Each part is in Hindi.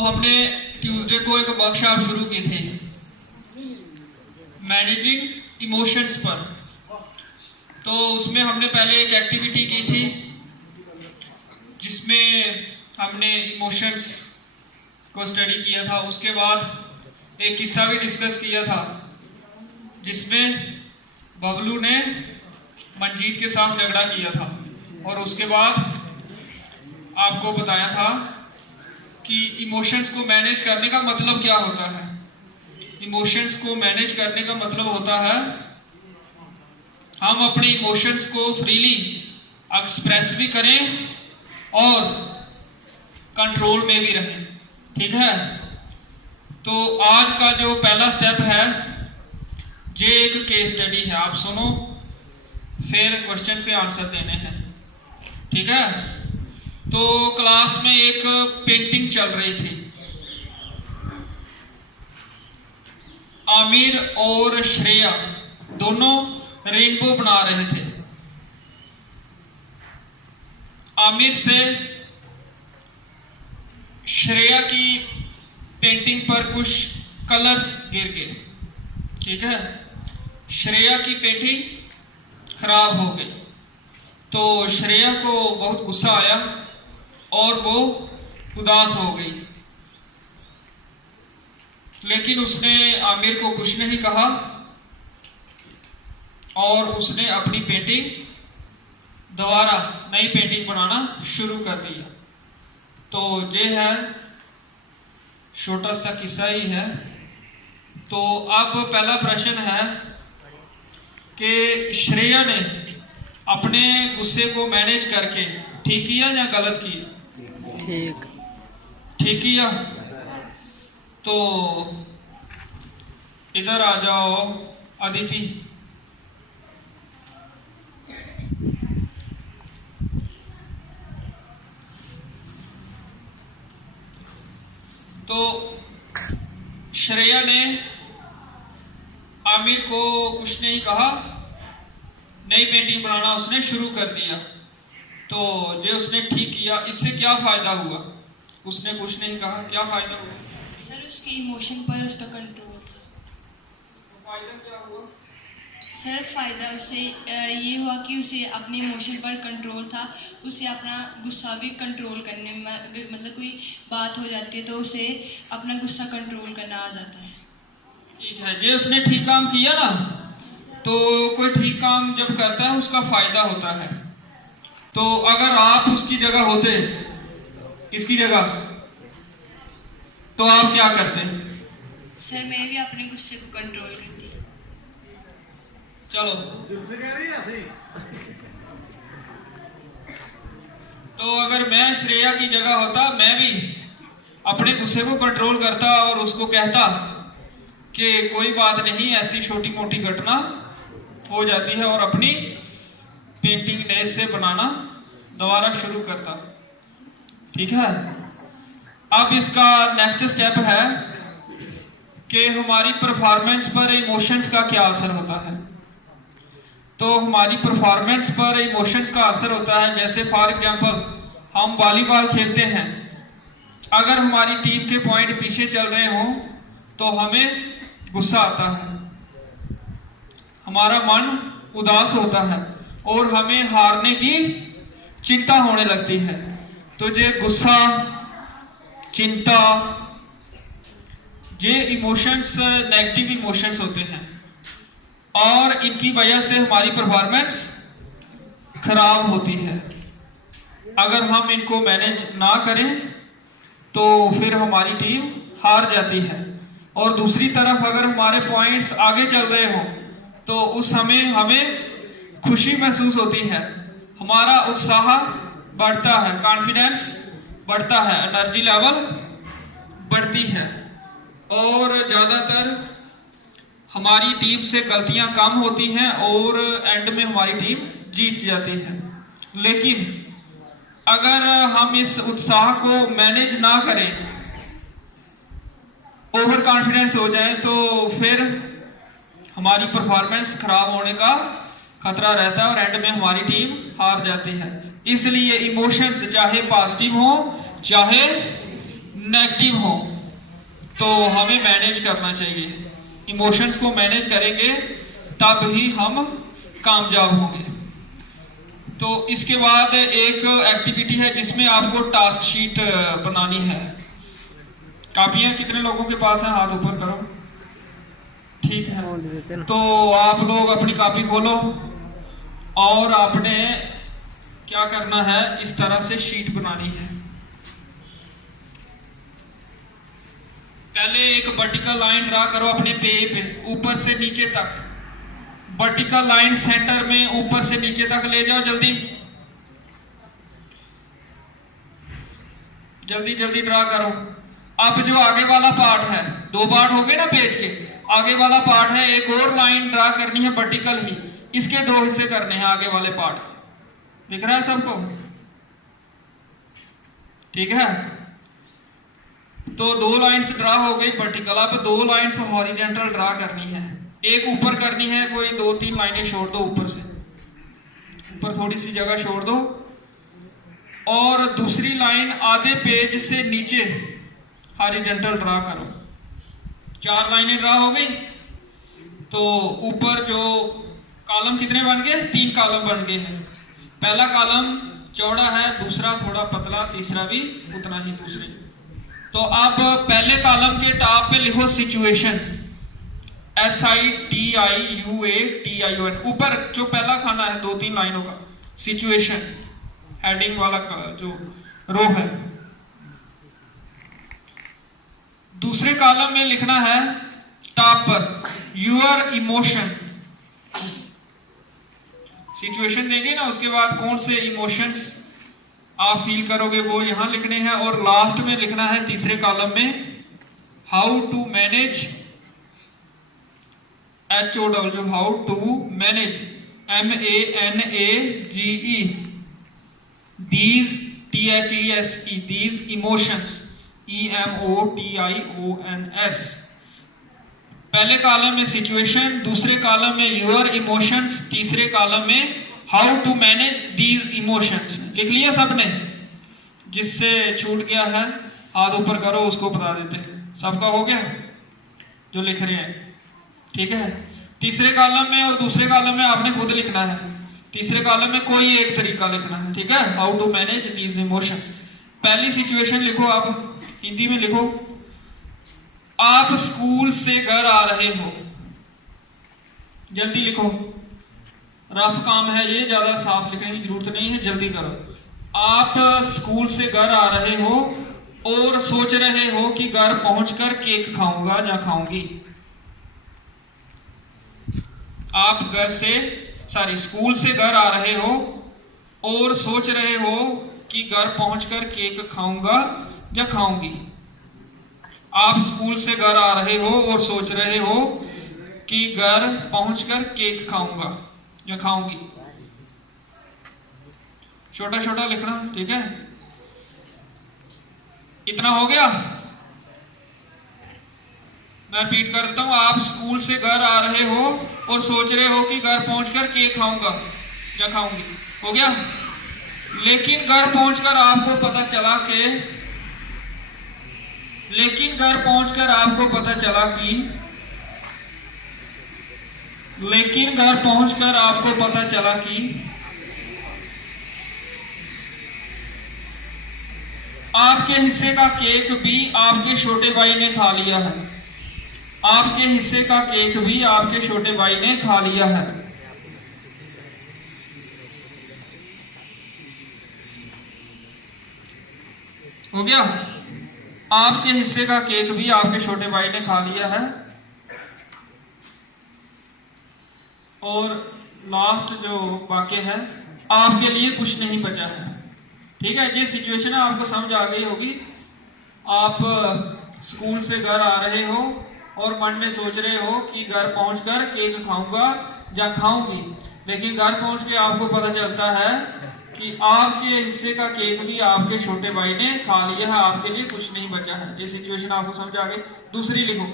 हमने ट्यूसडे को एक वर्कशॉप शुरू की थी मैनेजिंग इमोशंस पर। तो उसमें हमने पहले एक एक्टिविटी की थी जिसमें हमने इमोशंस को स्टडी किया था। उसके बाद एक किस्सा भी डिस्कस किया था जिसमें बबलू ने मंजीत के साथ झगड़ा किया था, और उसके बाद आपको बताया था कि इमोशंस को मैनेज करने का मतलब क्या होता है। इमोशंस को मैनेज करने का मतलब होता है हम अपने इमोशंस को फ्रीली एक्सप्रेस भी करें और कंट्रोल में भी रहें। ठीक है, तो आज का जो पहला स्टेप है ये एक केस स्टडी है। आप सुनो, फिर क्वेश्चन के आंसर देने हैं। ठीक है, तो क्लास में एक पेंटिंग चल रही थी। आमिर और श्रेया दोनों रेनबो बना रहे थे। आमिर से श्रेया की पेंटिंग पर कुछ कलर्स गिर गए। ठीक है, श्रेया की पेंटिंग खराब हो गई तो श्रेया को बहुत गुस्सा आया और वो उदास हो गई, लेकिन उसने आमिर को कुछ नहीं कहा और उसने अपनी पेंटिंग दोबारा नई पेंटिंग बनाना शुरू कर दिया। तो ये है छोटा सा किस्सा ही है। तो अब पहला प्रश्न है कि श्रेया ने अपने गुस्से को मैनेज करके ठीक किया या गलत किया? ठीक किया। तो इधर आ जाओ अदिति। तो श्रेया ने आमिर को कुछ नहीं कहा, नई पेंटिंग बनाना उसने शुरू कर दिया। तो जो उसने ठीक किया, इससे क्या फायदा हुआ? उसने कुछ नहीं कहा, क्या फायदा हुआ? सर उसके इमोशन पर उसका कंट्रोल था। फायदा क्या हुआ? सर फायदा उसे ये हुआ कि उसे अपने इमोशन पर कंट्रोल था। उसे अपना गुस्सा भी कंट्रोल करने में, मतलब कोई बात हो जाती है तो उसे अपना गुस्सा कंट्रोल करना आ जाता है। ठीक है, जो उसने ठीक काम किया ना, तो कोई ठीक काम जब करता है उसका फायदा होता है। तो अगर आप उसकी जगह होते, किसकी जगह, तो आप क्या करते? सर मैं भी अपने गुस्से को कंट्रोल करती। चलो, तो अगर मैं श्रेया की जगह होता, मैं भी अपने गुस्से को कंट्रोल करता और उसको कहता कि कोई बात नहीं, ऐसी छोटी मोटी घटना हो जाती है, और अपनी पेंटिंग नए से बनाना दोबारा शुरू करता। ठीक है, अब इसका नेक्स्ट स्टेप है कि हमारी परफॉर्मेंस पर इमोशंस का क्या असर होता है। तो हमारी परफॉर्मेंस पर इमोशंस का असर होता है, जैसे फॉर एग्जांपल हम वॉलीबॉल खेलते हैं, अगर हमारी टीम के पॉइंट पीछे चल रहे हों तो हमें गुस्सा आता है, हमारा मन उदास होता है और हमें हारने की चिंता होने लगती है। तो ये गुस्सा, चिंता, ये इमोशंस नेगेटिव इमोशंस होते हैं और इनकी वजह से हमारी परफॉर्मेंस खराब होती है। अगर हम इनको मैनेज ना करें तो फिर हमारी टीम हार जाती है। और दूसरी तरफ अगर हमारे पॉइंट्स आगे चल रहे हो तो उस समय हमें खुशी महसूस होती है, हमारा उत्साह बढ़ता है, कॉन्फिडेंस बढ़ता है, एनर्जी लेवल बढ़ती है और ज़्यादातर हमारी टीम से गलतियां कम होती हैं और एंड में हमारी टीम जीत जाती है। लेकिन अगर हम इस उत्साह को मैनेज ना करें, ओवर कॉन्फिडेंस हो जाए, तो फिर हमारी परफॉर्मेंस खराब होने का खतरा रहता है और एंड में हमारी टीम हार जाती है। इसलिए इमोशंस चाहे पॉजिटिव हो चाहे नेगेटिव हो तो हमें मैनेज करना चाहिए। इमोशंस को मैनेज करेंगे तब ही हम कामयाब होंगे। तो इसके बाद एक एक्टिविटी है जिसमें आपको टास्क शीट बनानी है। कापियां कितने लोगों के पास है? हाथ ऊपर करो। ठीक है, तो आप लोग अपनी कॉपी खोलो और आपने क्या करना है, इस तरह से शीट बनानी है। पहले एक वर्टिकल लाइन ड्रा करो अपने पेज पे, ऊपर से नीचे तक। वर्टिकल लाइन सेंटर में ऊपर से नीचे तक ले जाओ। जल्दी जल्दी जल्दी ड्रा करो। अब जो आगे वाला पार्ट है, दो पार्ट हो गए ना पेज के, आगे वाला पार्ट है, एक और लाइन ड्रा करनी है वर्टिकल ही। इसके दो हिस्से करने हैं आगे वाले पार्ट। दिख रहा है सबको? ठीक है, तो दो लाइंस ड्रा हो गई वर्टिकल। अब दो लाइंस हॉरिजॉन्टल ड्रा करनी है। एक ऊपर करनी है, कोई 2-3 लाइनें छोड़ दो ऊपर से, ऊपर थोड़ी सी जगह छोड़ दो। और दूसरी लाइन आधे पेज से नीचे हॉरिजॉन्टल ड्रा करो। 4 लाइनें ड्रा हो गई। तो ऊपर जो कॉलम कितने बन गए? 3 कॉलम बन गए हैं। पहला कॉलम चौड़ा है, दूसरा थोड़ा पतला, तीसरा भी उतना ही दूसरे। तो अब पहले कॉलम के टॉप पे लिखो सिचुएशन, SITIUATION। ऊपर जो पहला खाना है 2-3 लाइनों का, सिचुएशन हेडिंग वाला जो रो है। दूसरे कॉलम में लिखना है टॉप पर यूर इमोशन। सिचुएशन देंगे ना, उसके बाद कौन से इमोशंस आप फील करोगे वो यहां लिखने हैं। और लास्ट में लिखना है तीसरे कॉलम में how to manage, HOW, how to manage, MANAGE, these THESE, these emotions, EMOTIONS। पहले कॉलम में सिचुएशन, दूसरे कॉलम में योर इमोशंस, तीसरे कॉलम में how to manage these emotions. लिख लिया सबने? जिससे छूट गया है हाथ ऊपर करो, उसको बता देते हैं। सबका हो गया जो लिख रहे हैं? ठीक है, तीसरे कॉलम में और दूसरे कॉलम में आपने खुद लिखना है। तीसरे कॉलम में कोई एक तरीका लिखना है। ठीक है, how to manage these emotions. पहली सिचुएशन लिखो, आप हिंदी में लिखो। आप स्कूल से घर आ रहे हो। जल्दी लिखो, रफ काम है ये, ज्यादा साफ लिखने की जरूरत नहीं है, जल्दी करो। आप स्कूल से घर आ रहे हो और सोच रहे हो कि घर पहुंचकर केक खाऊंगा या खाऊंगी। आप स्कूल से घर आ रहे हो और सोच रहे हो कि घर पहुंचकर केक खाऊंगा या खाऊंगी। आप स्कूल से घर आ रहे हो और सोच रहे हो कि घर पहुंचकर केक खाऊंगा या खाऊंगी। छोटा छोटा लिखना। ठीक है, इतना हो गया? मैं रिपीट करता हूं, आप स्कूल से घर आ रहे हो और सोच रहे हो कि घर पहुंचकर केक खाऊंगा या खाऊंगी। हो गया? लेकिन घर पहुंचकर आपको पता चला कि आपके हिस्से का केक भी आपके छोटे भाई ने खा लिया है। आपके हिस्से का केक भी आपके छोटे भाई ने खा लिया है। हो गया? आपके हिस्से का केक भी आपके छोटे भाई ने खा लिया है। और लास्ट जो वाक्य है, आपके लिए कुछ नहीं बचा है। ठीक है, ये सिचुएशन है, आपको समझ आ गई होगी। आप स्कूल से घर आ रहे हो और मन में सोच रहे हो कि घर पहुंचकर केक खाऊंगा या खाऊंगी, लेकिन घर पहुंच के आपको पता चलता है कि आपके हिस्से का केक भी आपके छोटे भाई ने खा लिया है, आपके लिए कुछ नहीं बचा है। ये सिचुएशन आपको समझ आ गई। दूसरी लिखो,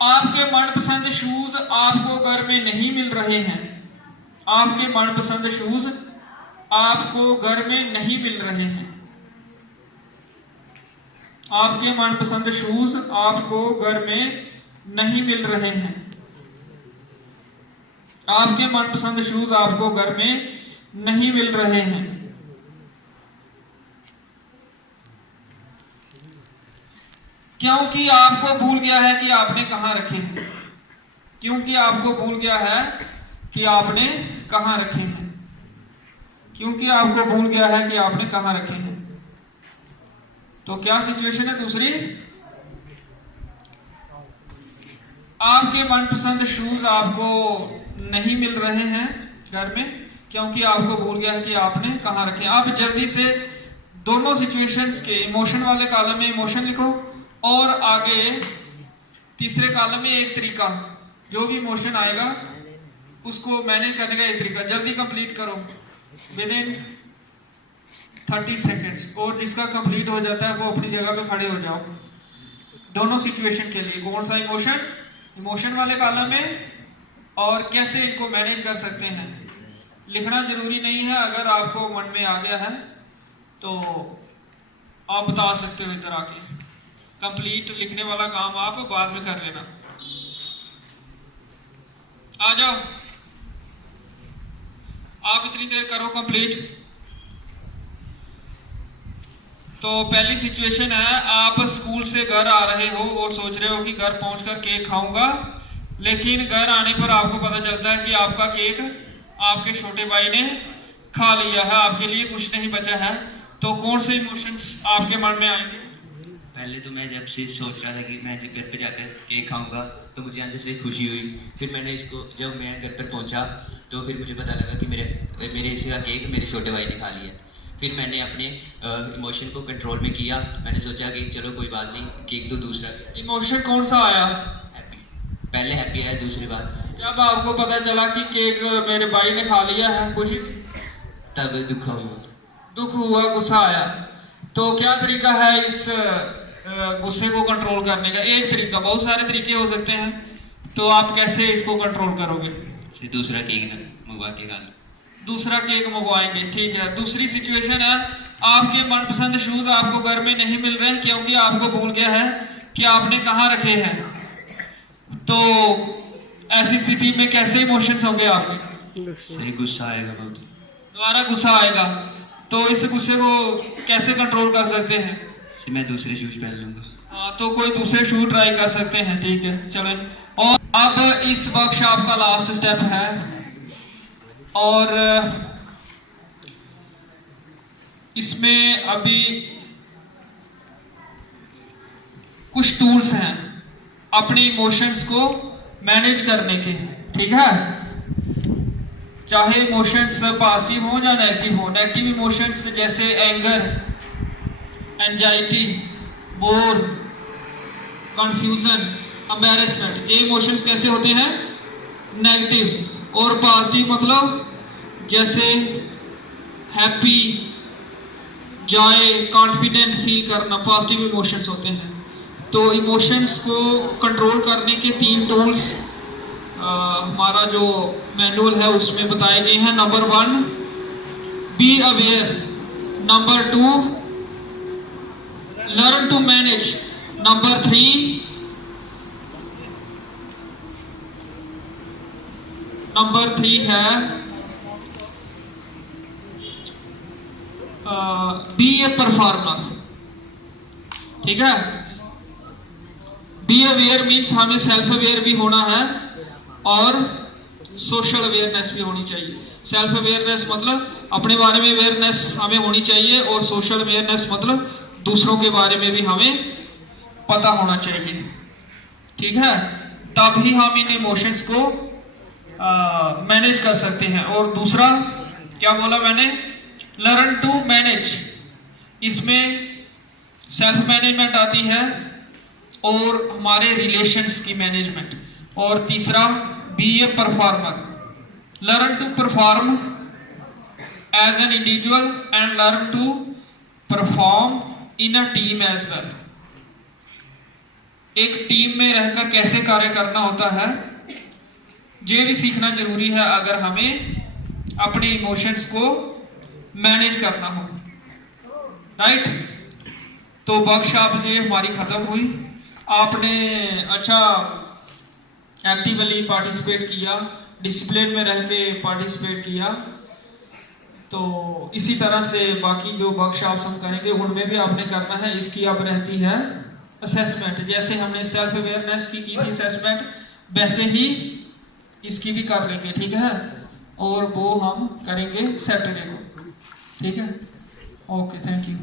आपके मनपसंद शूज आपको घर में नहीं मिल रहे हैं। आपके मनपसंद शूज आपको घर में नहीं मिल रहे हैं। आपके मनपसंद शूज आपको घर में नहीं मिल रहे हैं। आपके मनपसंद शूज आपको घर में नहीं मिल रहे हैं। क्योंकि आपको भूल गया है कि आपने कहां रखे हैं। क्योंकि आपको भूल गया है कि आपने कहां रखे हैं। क्योंकि आपको भूल गया है कि आपने कहां रखे हैं। तो क्या सिचुएशन है दूसरी? आपके मनपसंद शूज आपको नहीं मिल रहे हैं घर में, क्योंकि आपको भूल गया है कि आपने कहां रखे। आप जल्दी से दोनों सिचुएशंस के इमोशन वाले कॉलम में इमोशन लिखो और आगे तीसरे कॉलम में एक तरीका, जो भी इमोशन आएगा उसको मैनेज करने का एक तरीका। जल्दी कंप्लीट करो विद इन 30 सेकेंड्स, और जिसका कंप्लीट हो जाता है वो अपनी जगह पे खड़े हो जाओ। दोनों सिचुएशन के लिए कौन सा इमोशन, इमोशन वाले कॉलम में, और कैसे इनको मैनेज कर सकते हैं। लिखना जरूरी नहीं है, अगर आपको मन में आ गया है तो आप बता सकते हो इधर आके। कंप्लीट लिखने वाला काम आप बाद में कर लेना। आ जाओ, आप इतनी देर करो कंप्लीट। तो पहली सिचुएशन है, आप स्कूल से घर आ रहे हो और सोच रहे हो कि घर पहुंचकर केक खाऊंगा, लेकिन घर आने पर आपको पता चलता है कि आपका केक आपके छोटे भाई ने खा लिया है, आपके लिए कुछ नहीं बचा है। तो कौन से इमोशंस आपके मन में आएंगे? पहले तो मैं जब से सोच रहा था कि मैं घर पे जाकर केक खाऊंगा तो मुझे अंदर से खुशी हुई। फिर मैंने इसको, जब मैं घर पर पहुंचा तो फिर मुझे पता लगा कि मेरे हिस्से का केक मेरे छोटे भाई ने खा लिया। फिर मैंने अपने इमोशन को कंट्रोल में किया। मैंने सोचा कि चलो कोई बात नहीं, केक तो दूसरा। इमोशन कौन सा आया? हैप्पी। पहले हैप्पी आया, दूसरी बात जब आपको पता चला कि केक मेरे भाई ने खा लिया है, खुशी? तब दुख हुआ। दुख हुआ, गुस्सा आया। तो क्या तरीका है इस गुस्से को कंट्रोल करने का? एक तरीका, बहुत सारे तरीके हो सकते हैं, तो आप कैसे इसको कंट्रोल करोगे? फिर दूसरा केक मंगवा के खा लो। दूसरा केक मंगवाएंगे, ठीक है। दूसरी सिचुएशन है, आपके मनपसंद शूज आपको घर में नहीं मिल रहे हैं, क्योंकि आपको भूल गया है कि आपने कहाँ रखे हैं। तो ऐसी स्थिति में कैसे इमोशंस होंगे आपके? सही गुस्सा आएगा बहुत। दोबारा गुस्सा आएगा। तो इस गुस्से को कैसे कंट्रोल कर सकते हैं? मैं दूसरे शूज पहन लूंगा। हाँ, तो कोई दूसरे शूज ट्राई कर सकते हैं, ठीक है, चलें। और अब इस वर्कशॉप का लास्ट स्टेप है, और इसमें अभी कुछ टूल्स हैं अपने इमोशंस को मैनेज करने के, ठीक है। चाहे इमोशंस पॉजिटिव हो या नेगेटिव हो। नेगेटिव इमोशंस जैसे anger, anxiety, bore, confusion, embarrassment, ये इमोशंस कैसे होते हैं? नेगेटिव। और पॉजिटिव मतलब जैसे हैप्पी, जॉय, कॉन्फिडेंट फील करना, पॉजिटिव इमोशंस होते हैं। तो इमोशंस को कंट्रोल करने के 3 टूल्स हमारा जो मैनुअल है उसमें बताए गए हैं। Number 1, be aware. Number 2, learn to manage. Number 3, है बी ए परफॉर्मर, ठीक है। बी अवेयर मीन्स हमें सेल्फ अवेयर भी होना है और सोशल अवेयरनेस भी होनी चाहिए। सेल्फ अवेयरनेस मतलब अपने बारे में अवेयरनेस हमें होनी चाहिए, और सोशल अवेयरनेस मतलब दूसरों के बारे में भी हमें पता होना चाहिए, ठीक है। तब ही हम इन इमोशंस को मैनेज कर सकते हैं। और दूसरा क्या बोला मैंने? Learn to manage. इसमें सेल्फ मैनेजमेंट आती है और हमारे रिलेशंस की मैनेजमेंट। और तीसरा, be a performer. Learn to perform as an individual and learn to perform in a team as well. एक टीम में रहकर कैसे कार्य करना होता है, ये भी सीखना जरूरी है अगर हमें अपने इमोशंस को मैनेज करना हो, राइट। तो वर्कशॉप ये हमारी ख़त्म हुई। आपने अच्छा एक्टिवली पार्टिसिपेट किया, डिसिप्लिन में रह के पार्टिसिपेट किया। तो इसी तरह से बाकी जो वर्कशॉप्स हम करेंगे उनमें भी आपने करना है। इसकी अब रहती है असेसमेंट। जैसे हमने सेल्फ अवेयरनेस की थी असेसमेंट, वैसे ही इसकी भी कर लेंगे, ठीक है। और वो हम करेंगे सैटरडे को, ठीक है। Okay, thank you.